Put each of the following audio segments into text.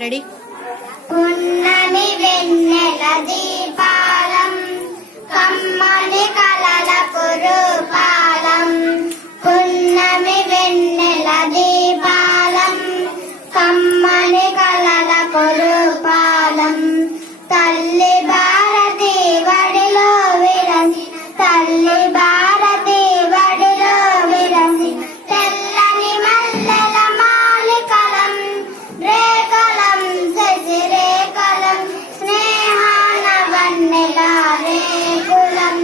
Ready. పున్నమి వెన్నెల దీపాలం కమ్మని కలల పురుపాలం. పున్నమి వెన్నెల దీపాలం కమ్మని కలల పురుపాలం. తల్లి భారతి వడిలో విరసి, తల్లి భారతి వడిలో విరసి తెల్లని మల్లెల మాలికలం రేకలం శశిరేకలం. స్నేహాన వన్నెల రేకులం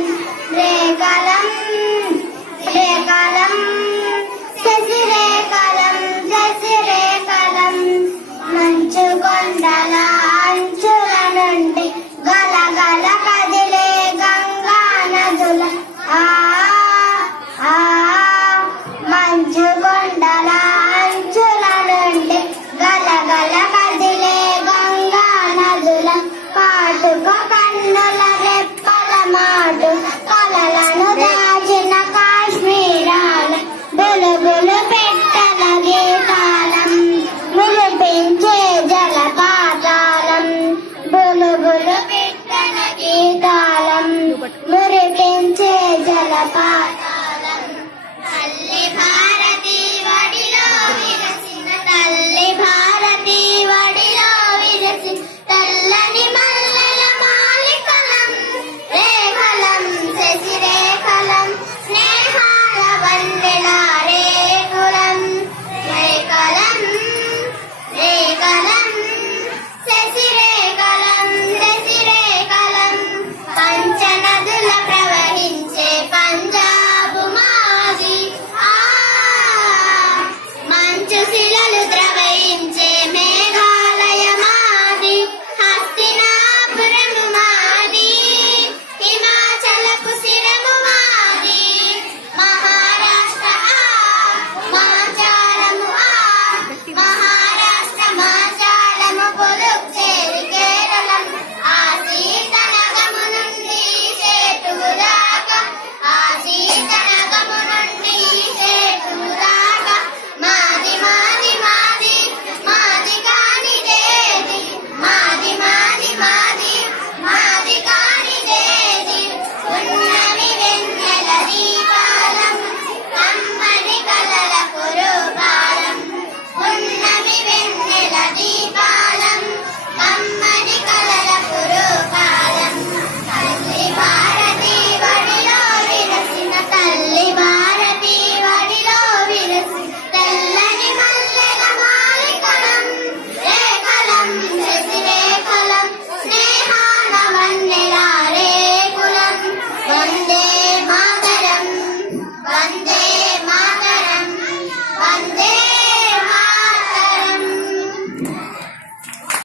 రేకలం రేకలం శశిరేకలం శశిరేకలం. మంచు కొండ